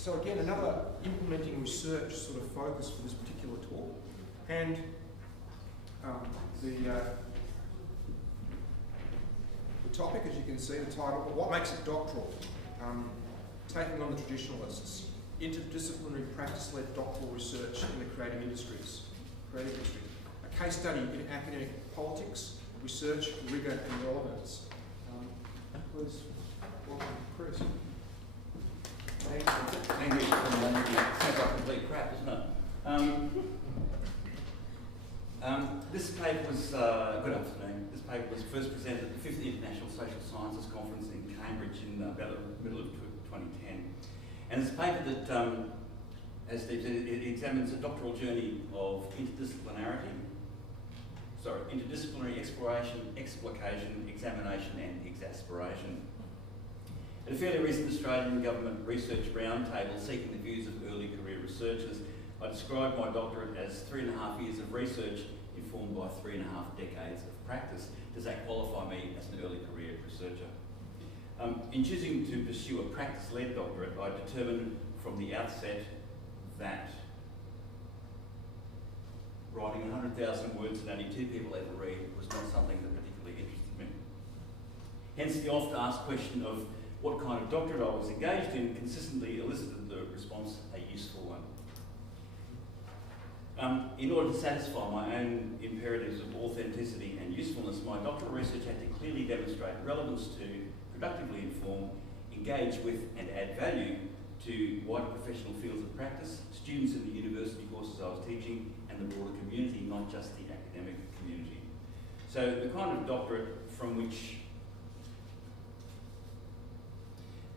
So again, another implementing research sort of focus for this particular talk. And the topic, as you can see, the title, what makes it doctoral? Taking on the traditionalists, interdisciplinary practice-led doctoral research in the creative industry. A case study in academic politics, research, rigour and relevance. Please welcome Chris. Thank you. Sounds like complete crap, isn't it? This paper was, good afternoon, this paper was first presented at the 5th International Social Sciences Conference in Cambridge in about the middle of 2010. And it's a paper that, as Steve said, it examines a doctoral journey of interdisciplinary exploration, explication, examination and exasperation. At a fairly recent Australian Government Research Roundtable seeking the views of early career researchers, I described my doctorate as 3.5 years of research informed by 3.5 decades of practice. Does that qualify me as an early career researcher? In choosing to pursue a practice-led doctorate, I determined from the outset that writing 100,000 words that only 2 people ever read was not something that particularly interested me. Hence the oft-asked question of what kind of doctorate I was engaged in consistently elicited the response, a useful one. In order to satisfy my own imperatives of authenticity and usefulness, my doctoral research had to clearly demonstrate relevance to, productively inform, engage with and add value to wider professional fields of practice, students in the university courses I was teaching, and the broader community, not just the academic community. So the kind of doctorate from which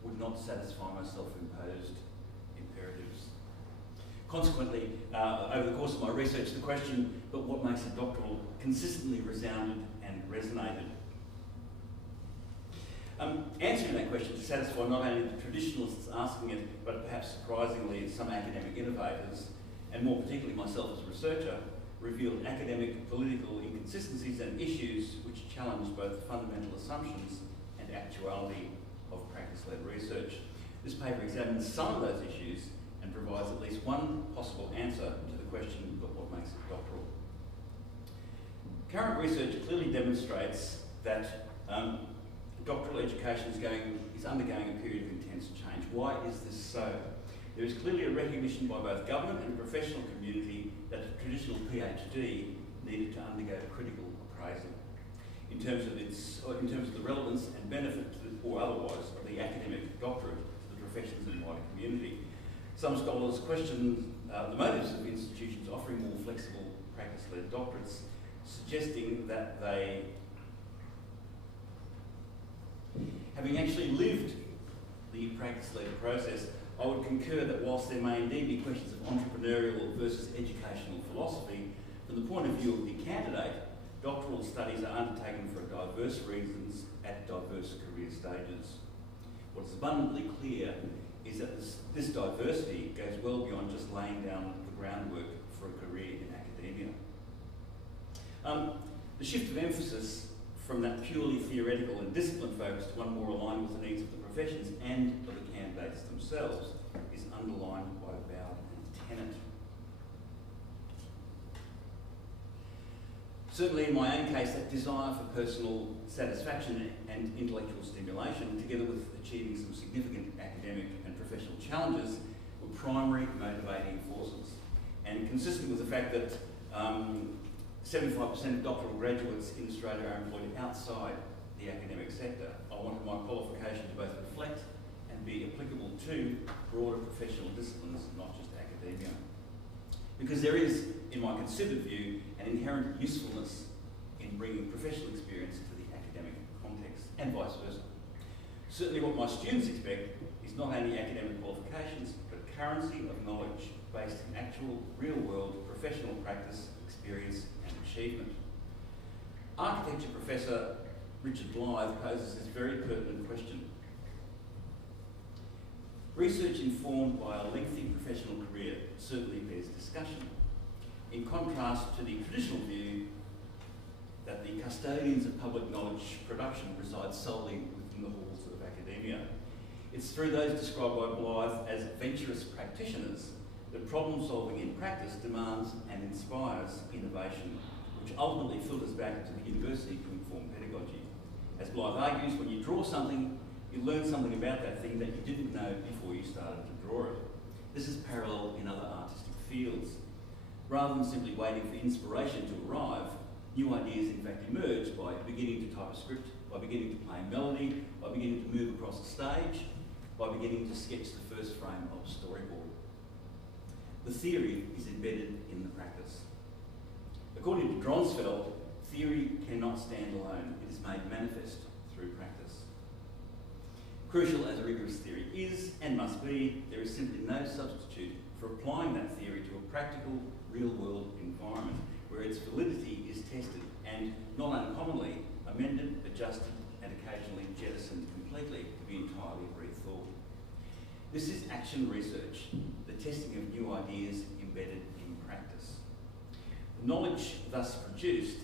would not satisfy my self-imposed imperatives. Consequently, over the course of my research, the question, but what makes a doctoral, consistently resounded and resonated. Answering that question to satisfy not only the traditionalists asking it, but perhaps surprisingly some academic innovators, and more particularly myself as a researcher, revealed academic political inconsistencies and issues which challenged both the fundamental assumptions and actuality of practice-led research. This paper examines some of those issues and provides at least one possible answer to the question, but what makes it doctoral? Current research clearly demonstrates that doctoral education is undergoing a period of intense change. Why is this so? There is clearly a recognition by both government and the professional community that the traditional PhD needed to undergo critical appraisal in terms of the relevance and benefit to or otherwise of the academic doctorate to the professions and wider community. Some scholars question the motives of institutions offering more flexible practice-led doctorates, suggesting that they, having actually lived the practice-led process, I would concur that whilst there may indeed be questions of entrepreneurial versus educational philosophy, from the point of view of the candidate, doctoral studies are undertaken for diverse reasons at diverse career stages. What is abundantly clear is that this diversity goes well beyond just laying down the groundwork for a career in academia. The shift of emphasis from that purely theoretical and discipline focus to one more aligned with the needs of the professions and of the candidates themselves is underlined by vow and tenet. Certainly in my own case, that desire for personal satisfaction and intellectual stimulation, together with achieving some significant academic and professional challenges, were primary motivating forces. And consistent with the fact that 75% of doctoral graduates in Australia are employed outside the academic sector, I wanted my qualification to both reflect and be applicable to broader professional disciplines, not just academia. Because there is, in my considered view, an inherent usefulness in bringing professional experience to the academic context, and vice versa. Certainly what my students expect is not only academic qualifications, but currency of knowledge based in actual, real-world professional practice, experience, and achievement. Architecture Professor Richard Blythe poses this very pertinent question. Research informed by a lengthy professional career certainly bears discussion, in contrast to the traditional view that the custodians of public knowledge production reside solely within the halls of academia. It's through those described by Blythe as adventurous practitioners that problem solving in practice demands and inspires innovation, which ultimately filters back to the university to inform pedagogy. As Blythe argues, when you draw something, you learn something about that thing that you didn't know before you started to draw it. This is parallel in other artistic fields. Rather than simply waiting for inspiration to arrive, new ideas in fact emerge by beginning to type a script, by beginning to play a melody, by beginning to move across a stage, by beginning to sketch the first frame of a storyboard. The theory is embedded in the practice. According to Dronsfeld, theory cannot stand alone. It is made manifest through practice. Crucial as a rigorous theory is and must be, there is simply no substitute for applying that theory to a practical, real-world environment where its validity is tested and, not uncommonly, amended, adjusted, and occasionally jettisoned completely to be entirely rethought. This is action research, the testing of new ideas embedded in practice. The knowledge thus produced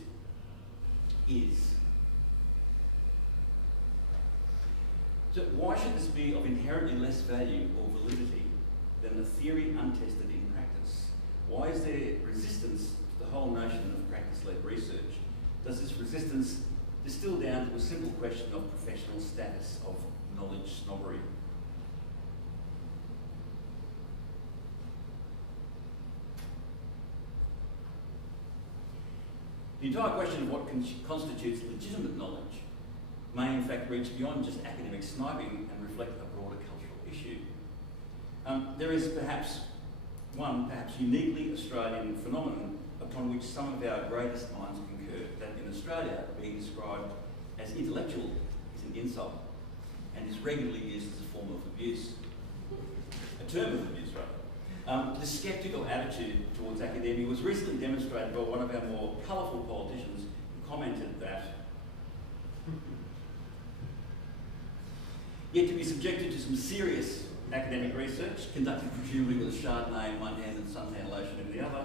is. So why should this be of inherently less value or validity than a theory untested in practice? Why is there resistance to the whole notion of practice-led research? Does this resistance distill down to a simple question of professional status, of knowledge snobbery? The entire question of what constitutes legitimate knowledge may in fact reach beyond just academic sniping and reflect a broader cultural issue. There is perhaps uniquely Australian phenomenon upon which some of our greatest minds concur, that in Australia being described as intellectual is an insult and is regularly used as a form of abuse, a term of abuse rather. The sceptical attitude towards academia was recently demonstrated by one of our more colourful politicians who commented that yet to be subjected to some serious academic research, conducted presumably with a Chardonnay in one hand and suntan lotion in the other,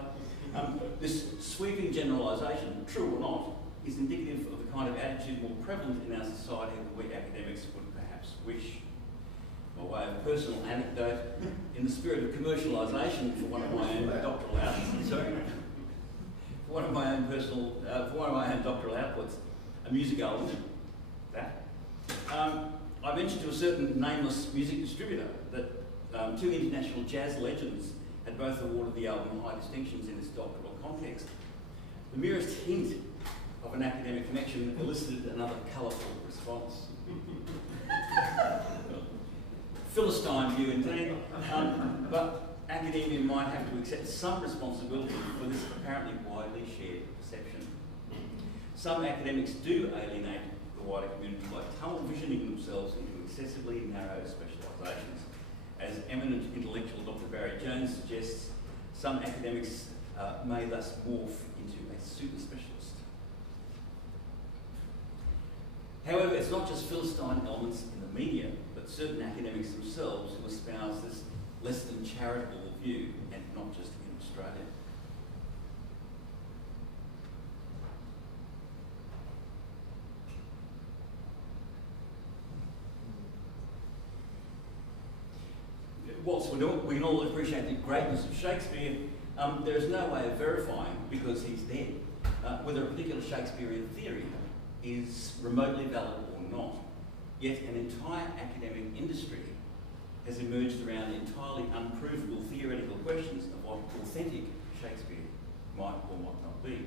this sweeping generalisation, true or not, is indicative of the kind of attitude more prevalent in our society than we academics would perhaps wish. By way of personal anecdote, in the spirit of commercialisation for one of my own doctoral outputs, for one of my own doctoral outputs, a music album, that. I mentioned to a certain nameless music distributor that two international jazz legends had both awarded the album high distinctions in its doctoral context. The merest hint of an academic connection elicited another colourful response. Philistine view indeed, but academia might have to accept some responsibility for this apparently widely shared perception. Some academics do alienate the wider community by tunnel visioning themselves into excessively narrow specialisations. As eminent intellectual Dr. Barry Jones suggests, some academics may thus morph into a super specialist. However, it's not just Philistine elements in the media, but certain academics themselves who espouse this less than charitable view, and not just in Australia. Whilst we can all appreciate the greatness of Shakespeare, there is no way of verifying, because he's dead, whether a particular Shakespearean theory is remotely valid or not. Yet an entire academic industry has emerged around entirely unprovable theoretical questions of what authentic Shakespeare might or might not be.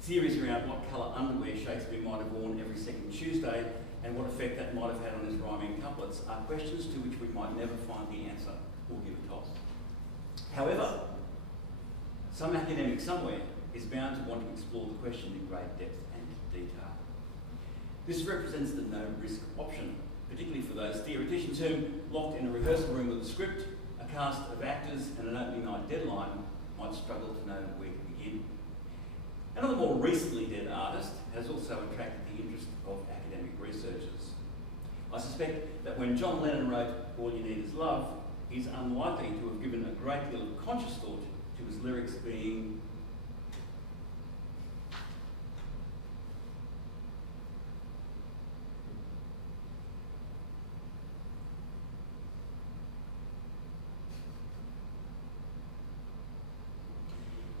Theories around what colour underwear Shakespeare might have worn every second Tuesday and what effect that might have had on his rhyming couplets are questions to which we might never find the answer or give a toss. However, some academic somewhere is bound to want to explore the question in great depth and detail. This represents the no-risk option, particularly for those theoreticians who, locked in a rehearsal room with a script, a cast of actors and an opening night deadline, might struggle to know where to begin. Another more recently dead artist has also attracted the interest of academic researchers. I suspect that when John Lennon wrote All You Need Is Love, he's unlikely to have given a great deal of conscious thought to his lyrics being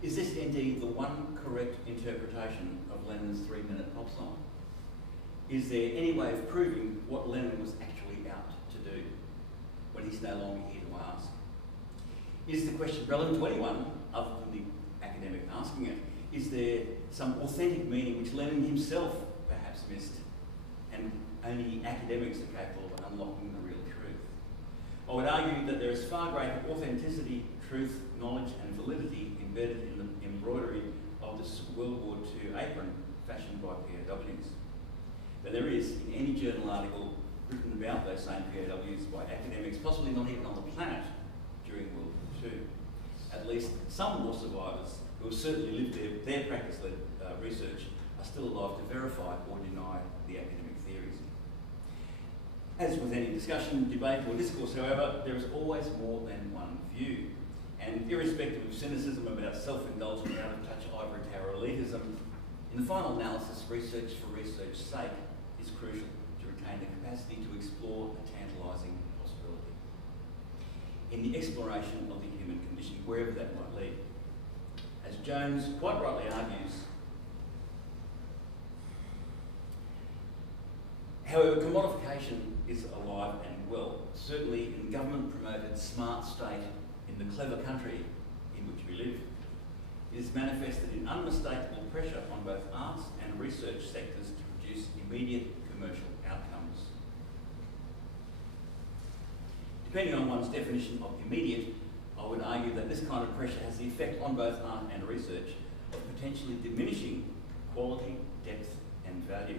Is this indeed the one correct interpretation of Lenin's 3-minute pop song? Is there any way of proving what Lenin was actually out to do when he's no longer here to ask? Is the question relevant to anyone other than the academic asking it? Is there some authentic meaning which Lenin himself perhaps missed and only academics are capable of unlocking the real truth? I would argue that there is far greater authenticity, truth, knowledge and validity embedded in the embroidery of this World War II apron fashioned by POWs than there is in any journal article written about those same POWs by academics, possibly not even on the planet during World War II. At least some war survivors who have certainly lived their practice-led research are still alive to verify or deny the academic theories. As with any discussion, debate or discourse, however, there is always more than one view. And irrespective of cynicism about self-indulgent, out-of-touch ivory tower elitism, in the final analysis, research for research's sake is crucial to retain the capacity to explore a tantalising possibility in the exploration of the human condition, wherever that might lead. As Jones quite rightly argues, however, commodification is alive and well, certainly in government-promoted smart state in the clever country in which we live. It is manifested in unmistakable pressure on both arts and research sectors to produce immediate commercial outcomes. Depending on one's definition of immediate, I would argue that this kind of pressure has the effect on both art and research of potentially diminishing quality, depth and value.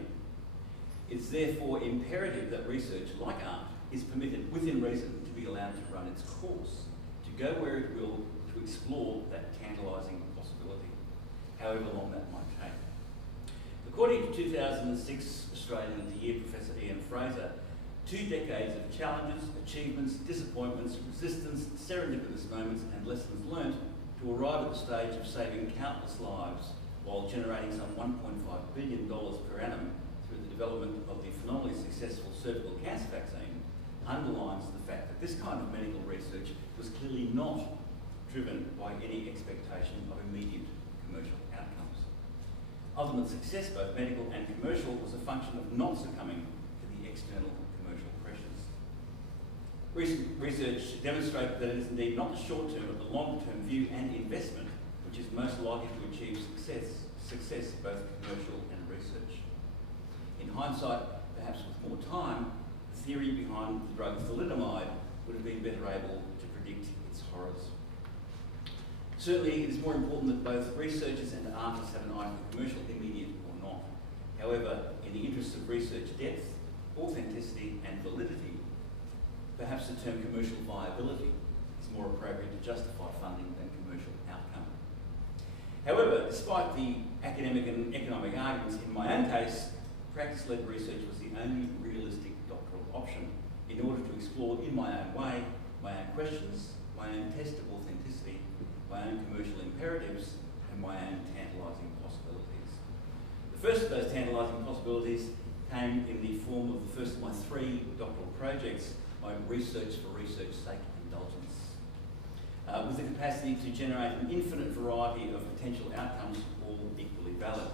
It's therefore imperative that research, like art, is permitted within reason to be allowed to run its course, to go where it will, to explore that tantalising possibility, however long that might take. According to 2006 Australian of the Year Professor Ian Fraser, 2 decades of challenges, achievements, disappointments, resistance, serendipitous moments and lessons learnt to arrive at the stage of saving countless lives while generating some $1.5 billion per annum through the development of the phenomenally successful cervical cancer vaccine underlines the fact that this kind of medical research was clearly not driven by any expectation of immediate commercial outcomes. Ultimate success, both medical and commercial, was a function of not succumbing to the external commercial pressures. Recent research demonstrated that it is indeed not the short-term but the long-term view and investment which is most likely to achieve success both commercial and research. In hindsight, perhaps with more time, the theory behind the drug thalidomide would have been better able to predict its horrors. Certainly, it is more important that both researchers and artists have an eye for commercial, immediate or not. However, in the interests of research depth, authenticity and validity, perhaps the term commercial viability is more appropriate to justify funding than commercial outcome. However, despite the academic and economic arguments, in my own case, practice-led research was the only realistic doctoral option in order to explore in my own way, my own questions, my own test of authenticity, my own commercial imperatives, and my own tantalising possibilities. The first of those tantalising possibilities came in the form of the first of my 3 doctoral projects, my research for research's sake indulgence, with the capacity to generate an infinite variety of potential outcomes, all equally valid.